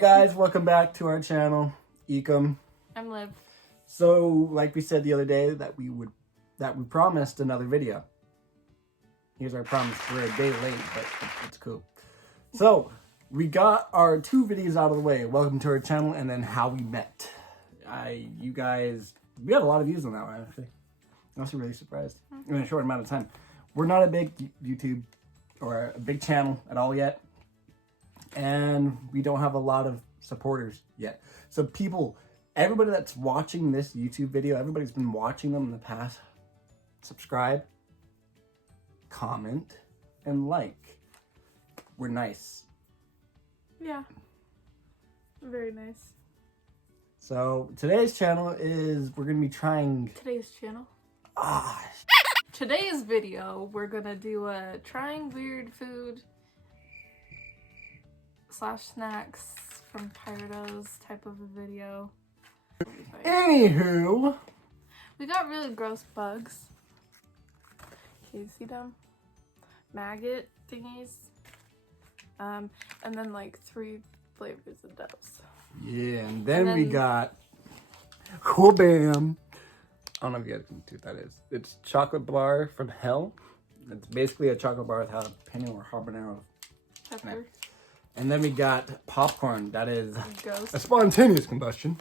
guys, welcome back to our channel, Ecom. I'm Liv. So, like we said the other day that we promised another video. Here's our promise. We're a day late, but it's cool. So, we got our 2 videos out of the way. Welcome to our channel, and then how we met. You guys, we had a lot of views on that one, actually. I was really surprised in a short amount of time. We're not a big YouTube or a big channel at all yet. And we don't have a lot of supporters yet. So everybody that's watching this YouTube video, everybody's been watching them in the past, subscribe, comment, and like. We're nice. Yeah. Very nice. So today's channel is, we're going to be trying... Today's video, we're going to do a trying weird food / snacks from Piratos type of a video. Anywho, we got really gross bugs. Can you see them? Maggot thingies. And then like 3 flavors of dose. yeah, and then we got Cool Bam. I don't know if you guys can see what that is. It's chocolate bar from hell. It's basically a chocolate bar with jalapeno or habanero Pepper. And then we got popcorn. That is Ghost. a spontaneous combustion.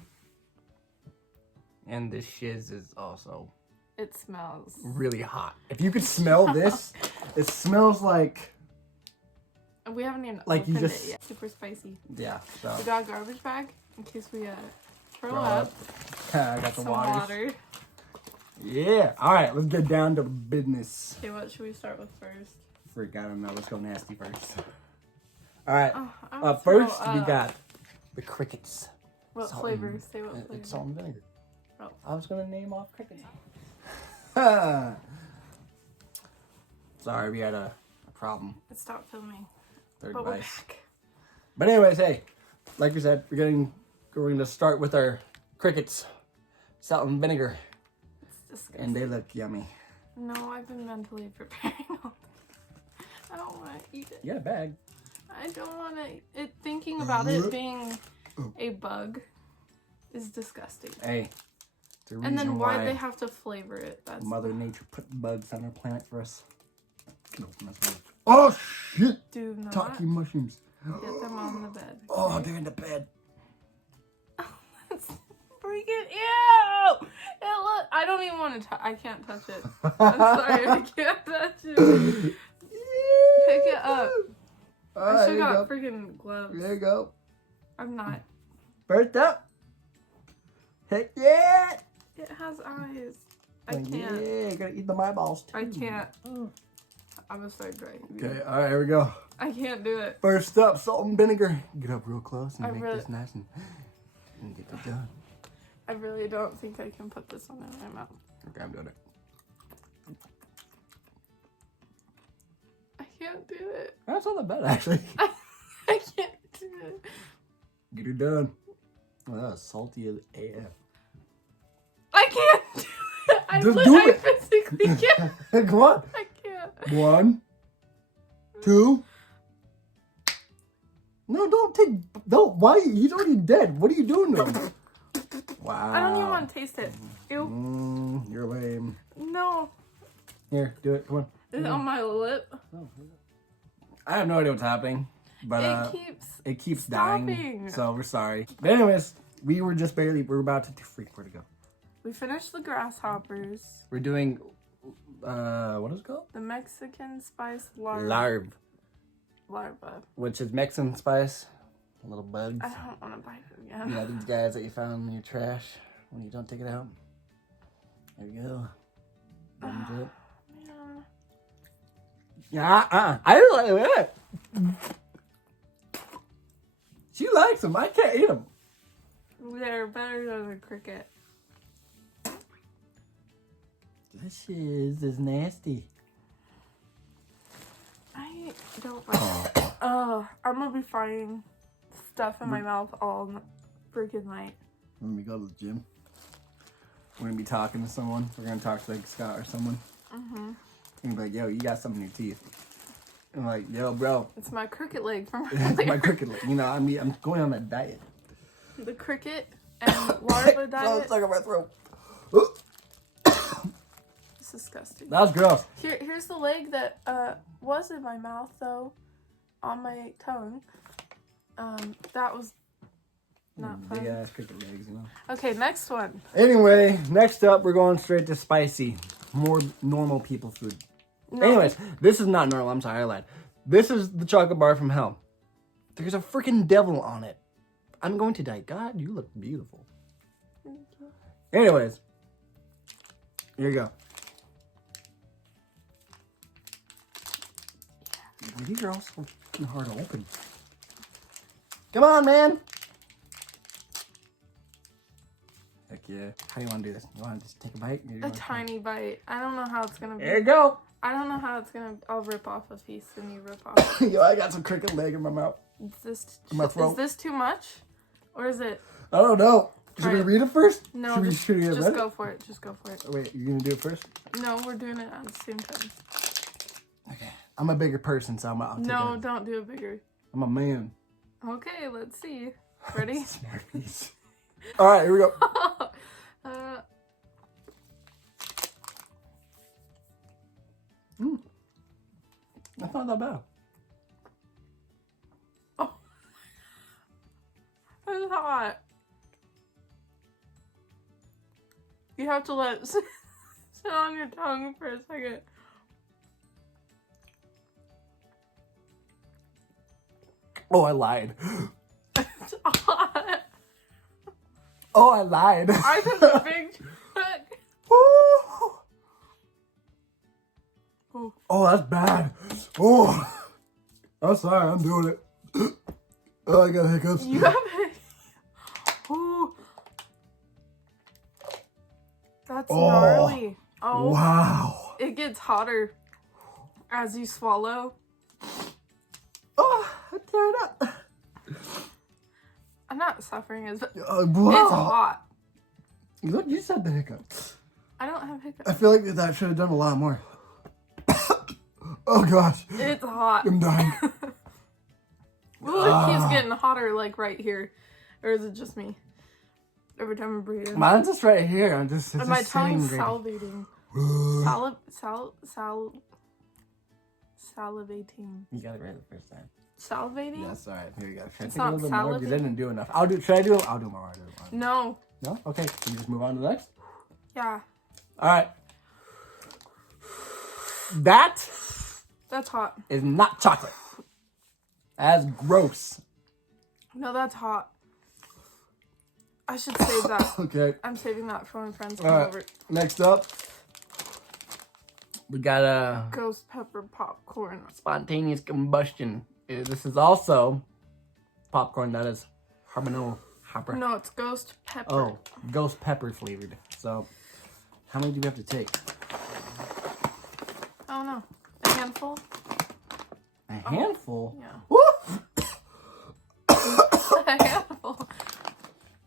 And this shiz is also... It smells really hot. If you could smell this, it smells like... We haven't even like opened you just... it yet. Super spicy. Yeah, so... We got a garbage bag in case we throw Throw up. I got the Some waters. water. Yeah. Alright, let's get down to business. Okay, what should we start with first? Freak, I don't know. Let's go nasty first. Alright. Oh, First, we got the crickets. What Salt flavor? and- Say what flavor. It's salt and vinegar. Oh. I was going to name off crickets. Sorry, we had a problem. Stop filming. Third But we're device. back. But anyways, hey, like we said, we're going to start with our crickets, salt and vinegar, It's disgusting. and they look yummy. No, I've been mentally preparing all this. I don't want to eat it. You got a bag. I don't want to. Thinking about it being a bug is disgusting. Hey, it's a reason And then why why they have to flavor it? That's Mother Nature put bugs on our planet for us. Oh shit! do not Talking mushrooms. get them on the bed. Oh, they're in the bed. That's freaking ew! I don't even want to. I can't touch it. I'm sorry, I can't touch it. Pick it up. I should got freaking gloves. There you go. I'm not. First up. Heck yeah! It has eyes. I Like, can't. Yeah, gotta eat the eyeballs too. I can't. I'm gonna start drying. Okay, alright, here we go. I can't do it. First up, salt and vinegar. Get up real close and I make really- this nice and get it done. I really don't think I can put this one in my mouth. Okay, I'm doing it. I can't do it. That's not that bad, actually. I can't do it. Get it done. Oh, that was salty as AF. I can't do it. Just do I it. physically can't. Come on. I can't. 1, 2. No, don't. Why? He's already dead. What are you doing to him? Wow. I don't even want to taste it. Ew. You're lame. No. Here, do it. Come on. Is it on my lip? I have no idea what's happening, but It keeps keeps stopping. dying. So we're sorry. But anyways, we're about to freak. Where to go? We finished the grasshoppers. We're doing what is it called? The Mexican spice larva. Larva, which is Mexican spice. Little bugs. I don't want to bite it again. Yeah, these guys that you found in your trash when you don't take it out. There you go. Into it. Yeah, I don't like it. She likes them. I can't eat them. They're better than a cricket. This shit is nasty. I don't like it. I'm gonna be finding stuff in my mouth all freaking night. When we go to the gym, we're gonna be talking to someone. We're gonna talk to like Scott or someone. And be like, yo, you got something in your teeth. I'm like, yo, bro. It's my cricket leg from It's my earlier. cricket leg. You know, I mean, I'm going on that diet. The cricket and larva So diet. stuck in my throat. It's disgusting. That was gross. Here's the leg that was in my mouth though, on my tongue. That was not Big fun. ass cricket legs, you know. Okay, next one. Anyway, next up, we're going straight to spicy. More normal people food. No, Anyways, this is not normal. I'm sorry, I lied. This is the chocolate bar from hell. There's a freaking devil on it. I'm going to die. God, you look beautiful. Anyways, here you go. These are all so fucking hard to open. Come on, man. Heck yeah. How do you want to do this? You want to just take a bite? Or you a wanna- tiny bite. I don't know how it's gonna be. There you go. I don't know how it's gonna. I'll rip off a piece and you rip off. Yo, I got some cricket leg in my mouth. My Is throat. this too much, or is it? I don't know. Should Try we it. read it first? No, Should we just get ready? go for it. Just go for it. Oh, wait, you're gonna do it first? No, we're doing it at the same time. Okay. I'm a bigger person, so I'll take No, it. don't do it bigger. I'm a man. Okay, let's see. Ready? Smart piece. All right, here we go. That's not that bad. Oh, it's hot. You have to let it sit on your tongue for a second. Oh, I lied. It's hot. Oh, I lied. I took a big chunk. Woo. Oh. Oh, that's bad. Oh, I'm sorry. I'm doing it. Oh, I got hiccups. You have it. Ooh. That's Oh. gnarly. Oh, Wow. it gets hotter as you swallow. Oh, I tear it up. I'm not suffering as Wow. it's hot. Look, you said the hiccups. I don't have hiccups. I feel like that should have done a lot more. Oh gosh, It's hot. I'm dying. Well, it keeps getting hotter, like right here, or is it just me? Every time I'm breathing, Mine's just right here. I'm just. It's and my just sitting tongue's right- salivating. Salivating. You got it right the first time. Salivating? That's all right. Here you go. Should I It's take a not little bit more? You salivating. didn't do enough. I'll do. Should I do? I'll do more. I'll do more. No. No. Okay. Can we just move on to the next? Yeah. All right. That That's hot. is not chocolate. That's gross. No, that's hot. I should save that. Okay. I'm saving that for when friends All come right. over. Next up, we got a Ghost pepper popcorn. spontaneous combustion. This is also popcorn that is habanero. No, it's ghost pepper. Oh, ghost pepper flavored. So, how many do we have to take? Oh no. A handful? A handful? Yeah. Woo! A handful.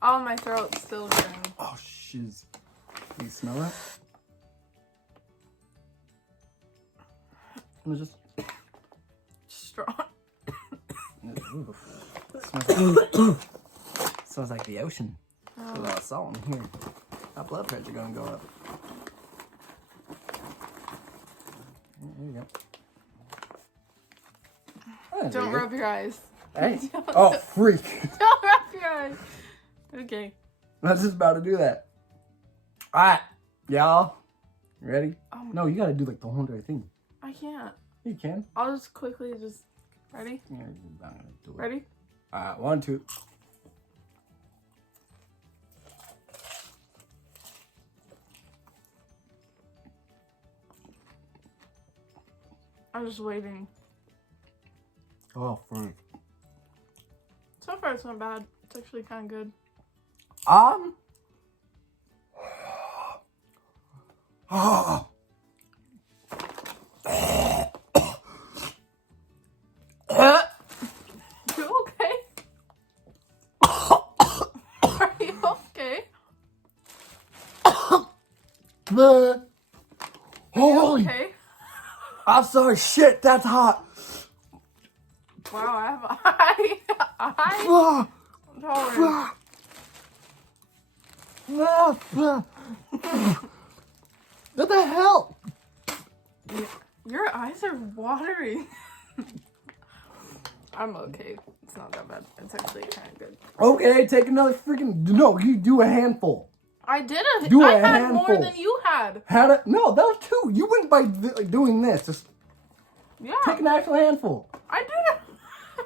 Oh, my throat's still burning. Oh, shiz. Can you smell that? It was just... Strong. Ooh. Smells like the ocean. There's a Oh. lot of salt in here. My blood pressure gonna go up. There you go. That's Don't pretty rub your eyes. good. Hey. Oh, freak. Don't rub your eyes. Okay. I was just about to do that. Alright, y'all. Ready? No, you gotta do like the whole entire thing. I can't. You can. I'll just quickly just. Ready? Yeah, I'm not gonna do it. Ready? Alright, 1, 2. I'm just waiting. Oh, freak. So far, it's not bad. It's actually kind of good. Oh. You okay? Are you okay? Holy! Okay. I'm so Oh shit, that's hot. Wow, I have a high Ah, tolerance. What the hell? Your eyes are watering. I'm okay. It's not that bad. It's actually kind of good. Okay, take another freaking. No, you do a handful. I did a. Do I a had handful. more than you had. No, that was 2. You went by doing this. Just Yeah. take an actual handful. I did have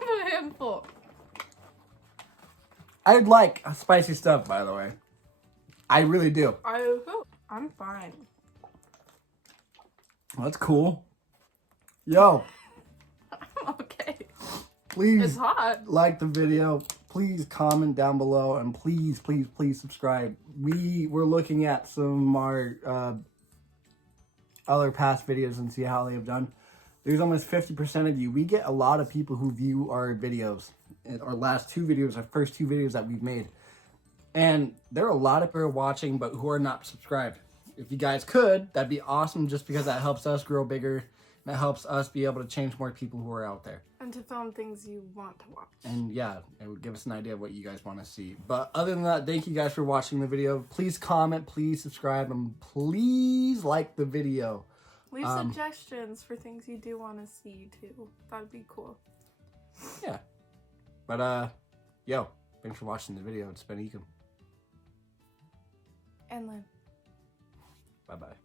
a handful. I like spicy stuff, by the way. I really do. I'm fine. That's cool. Yo, I'm okay. please It's hot. like the video. Please comment down below, and please subscribe. We're looking at some of our other past videos and see how they have done. There's almost 50% of you. We get a lot of people who view our videos. Our last 2 videos, our first 2 videos that we've made. And there are a lot of people watching, but who are not subscribed. If you guys could, that'd be awesome, just because that helps us grow bigger. And that helps us be able to change more people who are out there. And to film things you want to watch. And yeah, it would give us an idea of what you guys want to see. But other than that, thank you guys for watching the video. Please comment, please subscribe, and please like the video. Leave suggestions for things you do want to see too. That'd be cool. Yeah. But yo, thanks for watching the video. It's been Ecom. And Lynn. Bye-bye.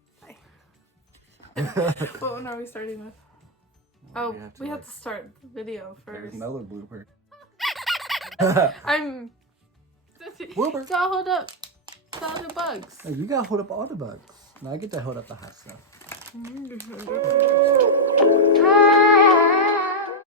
What one are we starting with? Oh, we have to start the video There's first. another blooper. I'm. Blooper. So hold up. It's all the bugs. Hey, you gotta hold up all the bugs. Now I get to hold up the hot stuff.